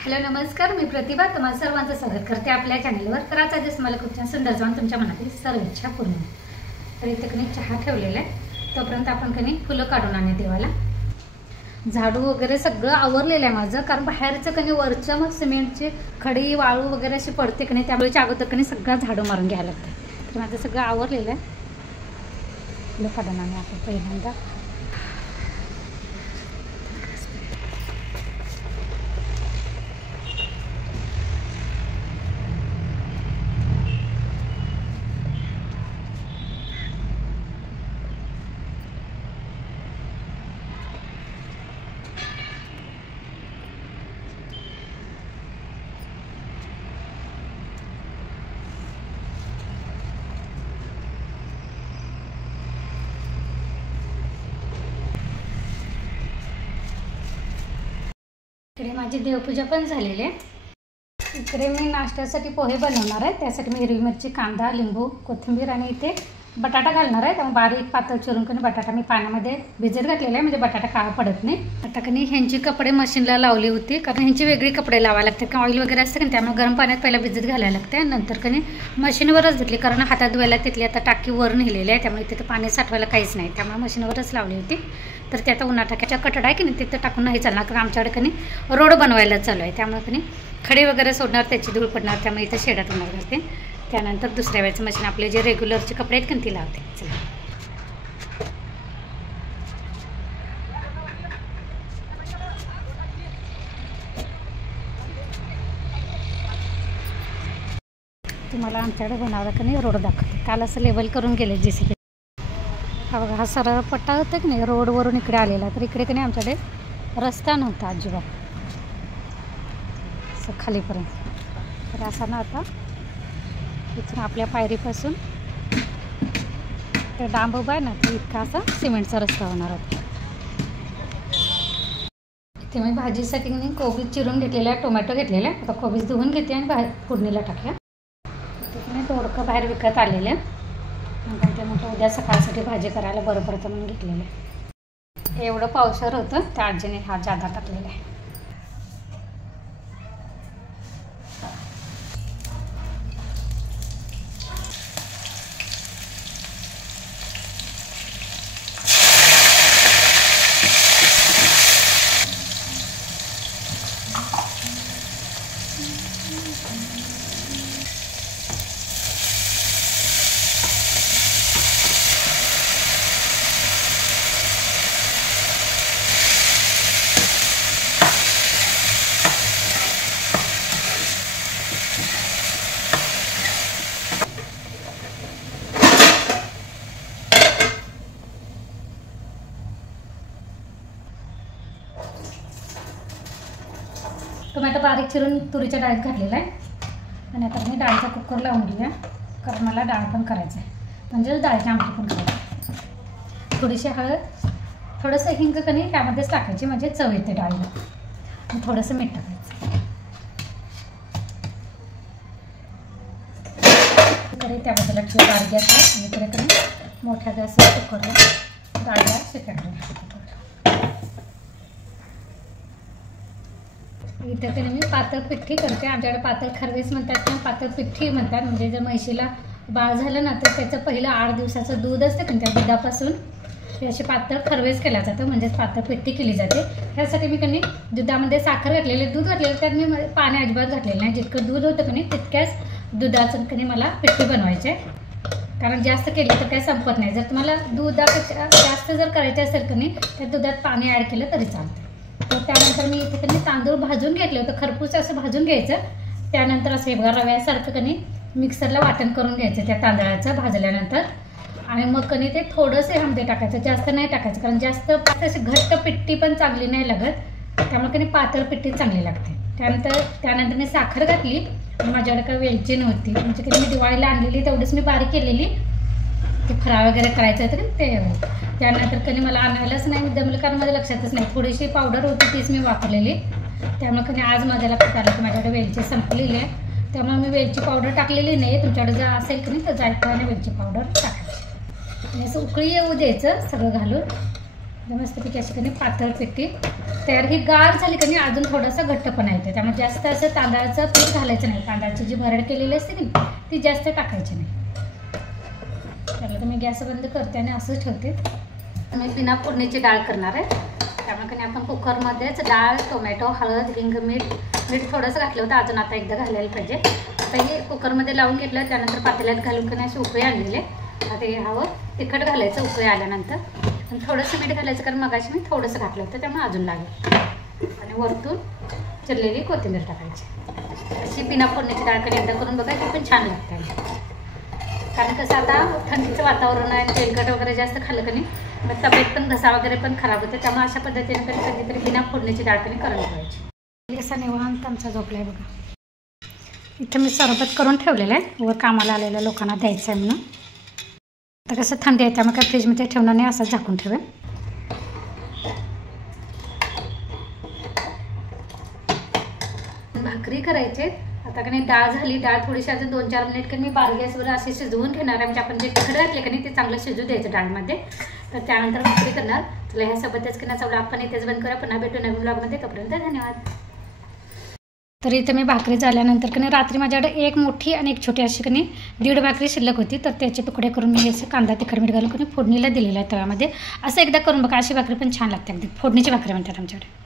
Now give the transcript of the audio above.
Hello नमस्कार, मी प्रतिभा तुम्हाला सर्वांचं स्वागत करते आपल्या चॅनलवर। तर आजचा दिवस मला खूप छान सुंदर जाऊन तुमच्या मनातील सर्व इच्छा पूर्ण। तर इथे कणी चहा ठेवलेला आहे, तोपर्यंत आपण कणी फुलं काढून आणू देवाला। झाडू वगैरे सगळं आवरलेलं आहे माझं, कारण बाहेरचं कणी वरचं मग सिमेंटची खडी वाळू वगैरे अशी पडते कणी, त्यामुळे अगोदर कणी सगळं झाडू मारून घ्यायला लागतं। तर माझं सगळं आवरलेलं आहे, फुलं काढून आणू आपण पहिल्यांदा। इकडे माझी देवपूजा पण झालेली आहे। इकडे मी नाश्त्यासाठी पोहे बनवणार आहे, त्यासाठी मी हिरवी मिरची, कांदा, लिंबू, कोथिंबीर आणि इथे बटाटा घालणार आहे। त्यामुळे बारीक पातळ चिरून कणी बटाटा मी पाण्यामध्ये भिजत घातलेला आहे, म्हणजे बटाटा काळा पडत नाही। आता कणी ह्यांची कपडे मशीनला लावली होती, कारण ह्यांची वेगळी कपडे लावायला लागतात, कारण ऑइल वगैरे असतं की त्यामुळे गरम पाण्यात पहिला भिजत घालायला लागते, नंतर कणी मशीनवरच घेतली, कारण हातात धुवायला तिथली आता टाकी वर नेलेली आहे, त्यामुळे तिथं पाणी साठवायला काहीच नाही, त्यामुळे मशीनवरच लावली होती। तर ते आता उन्हाटाक्याच्या कठडा आहे की नाही तिथं टाकून नाही चालणार, कारण आमच्याकडे कणी रोड बनवायला चालू आहे, त्यामुळे कणी खडे वगैरे सोडणार, त्याची धूळ पडणार, त्यामुळे इथं शेडात उन्हात घालते। त्यानंतर दुसऱ्या वेळेचं मशीन आपले जे रेग्युलरचे कपडे आहेत की ती लावते। चला तुम्हाला आमच्याकडे बनवला की नाही रोड दाखवते। काल असं लेवल करून गेले JCB। हा बघा, हा सरळ पट्टा होता की नाही रोडवरून इकडे आलेला, तर इकडे की नाही आमच्याकडे रस्ता नव्हता अजिबात असं खालीपर्यंत। तर असा ना आता इथून आपल्या पायरीपासून ते डांब उभा आहे ना, तर इतका असा सिमेंटचा रस्ता होणार होता। इथे मी भाजीसाठी नाही कोबी चिरून घेतलेला आहे, टोमॅटो घेतलेला आहे। आता कोबीज धुवून घेते आणि बाहेर फोडणीला टाकल्या। तिथे दोडकं बाहेर विकत आलेलं आहे, मग ते म्हटलं उद्या सकाळसाठी भाजी करायला बरं पडतं म्हणून घेतलेलं आहे। एवढं पावसाळा होतं, त्या आजीने हा जादा टाकलेला आहे। टोमॅटो बारीक चिरून तुरीच्या डाळीत घातलेला आहे, आणि आता मी डाळीचा कुकर लावून घेऊया, कारण मला डाळ पण करायचं आहे, म्हणजे डाळीची आमटी पण करायची। थोडीशी हळद, थोडंसं हिंग कणी त्यामध्येच टाकायची, म्हणजे चव येते डाळीला, आणि थोडंसं मीठ टाकायचं। इकडे त्या बाजूला ठेवा बारीक गॅसवर, आणि इकडे कणी मोठ्या गॅसवर कुकरला डाळीला शिट्ट्या करून इथं कधी मी पातळ पिठ्ठी करते। आमच्याकडे पातळ खरवेस म्हणतात किंवा पातळ पिठ्ठी म्हणतात, म्हणजे जर म्हशीला बाळ झालं ना तर त्याचं पहिलं 8 दिवसाचं दूध असतं की त्या दुधापासून ते असे पातळ खरवेस केला जातं, म्हणजेच पातळ पिठ्ठी केली जाते। त्यासाठी मी कधी दुधामध्ये साखर घातलेले, दूध घातलेलं, त्यात मी पाणी अजिबात घातलेलं नाही। जितकं दूध होतं की नाही तितक्याच दुधाचं कधी मला पिठ्ठी बनवायची आहे, कारण जास्त केलं तर काही संपत नाही। जर तुम्हाला दुधापेक्षा जास्त जर करायचे असेल की नाही त्या दुधात पाणी ॲड केलं तरी चालतं। तर त्यानंतर मी इथे कधी तांदूळ भाजून घेतले होते, खरपूस असं भाजून घ्यायचं, त्यानंतर असं हे बघा रव्यासारखं कधी मिक्सरला वाटण करून घ्यायचं त्या तांदळाचं भाजल्यानंतर, आणि मग कधी ते थोडंसं ह्यामध्ये टाकायचं, जास्त नाही टाकायचं, कारण जास्त अशी घट्ट पिठ्ठी पण चांगली नाही लागत, त्यामुळे कधी पातळ पिठ्ठी चांगली लागते। त्यानंतर मी साखर घातली, आणि माझ्याकडे काही वेलची नव्हती, म्हणजे कधी मी दिवाळीला आणलेली तेवढीच मी बारीक केलेली, ते फराळ वगैरे करायचं तर ते। त्यानंतर कधी मला आणायलाच नाही जमलं, कारण माझ्या लक्षातच नाही, थोडीशी पावडर होती तीच मी वापरलेली, त्यामुळे कधी आज माझ्या लक्षात आलं की माझ्याकडे वेलची संपलेली आहे, त्यामुळे मी वेलची पावडर टाकलेली नाही। तुमच्याकडे जर असेल की नाही तर जायफळ आणि वेलची पावडर टाकायची, आणि असं उकळी येऊ द्यायचं सगळं घालून, मस्तपैकी अशी कधी पातळ पिठी तयार. ही गार झाली की अजून थोडासा घट्टपणा येतो. त्यामुळे जास्त असं तांदळाचं पीठ घालायचं नाही. तांदळाची जी भरड केलेली असते की ती जास्त टाकायची नाही. त्याला तर मी गॅस बंद करते आणि असंच ठेवते. मी बिना फोडणीची डाळ करणार आहे. त्यामुळे आपण कुकरमध्येच डाळ, टोमॅटो, हळद, हिंग, मीठ थोडंसं घातलं होतं. अजून आता एकदा घालायला पाहिजे. आता हे कुकरमध्ये लावून घेतलं. त्यानंतर पातेल्यात घालून असे उकळे आणलेले. आता ह्यावर तिखट घालायचं उकळे आल्यानंतर. आणि थोडंसं मीठ घालायचं कारण मगाशी मी थोडंसं घातलं होतं त्यामुळे अजून लागेल. आणि वरतून चिरलेली कोथिंबीर टाकायची. अशी बिना फोडणीची डाळ एकदा करून बघा. ती पण छान लागते. कारण कसं आता थंडीचं वातावरण आहे. तेलकट वगैरे जास्त खाल्लं की मग तब्येत पण घसा वगैरे पण खराब होते. त्यामुळे अशा पद्धतीने कधीतरी बिना फोडणीची डाळ करून ठेवायची. असा निवांत आमचा झोपला आहे बघा. इथं मी सरबत करून ठेवलेलं आहे. वर कामाला आलेल्या लोकांना द्यायचं आहे म्हणून. आता कसं थंडी आहे त्यामुळे काय फ्रीजमध्ये ठेवणार नाही. असंच झाकून ठेवेन. भाकरी करायचे. आता का नाही डाळ झाली. डाळ थोडीशी अजून 2-4 मिनिट मी बारीक गॅसवर असे शिजवून घेणार आहे. म्हणजे आपण जे तिखट घातले का नाही ते चांगलं शिजू द्यायचं डाळमध्ये. तर त्यानंतर भाकरी करणार. तुला ह्यासोबतच की नाही आपण इथेच बंद करा. पुन्हा भेटू नवीन ब्लॉगमध्ये. तोपर्यंत धन्यवाद. तर इथं मी भाकरी झाल्यानंतर की नाही रात्री माझ्याकडे एक मोठी आणि एक छोटी अशी की नाही 1.5 भाकरी शिल्लक होती. तर त्याचे तुकडे करून मी असे कांदा तिखट मीठ घालून की फोडणीला दिलेलं आहे तव्यामध्ये. असं एकदा करून बघा. अशी भाकरी पण छान लागते. अगदी फोडणीची भाकरी म्हणतात आमच्याकडे.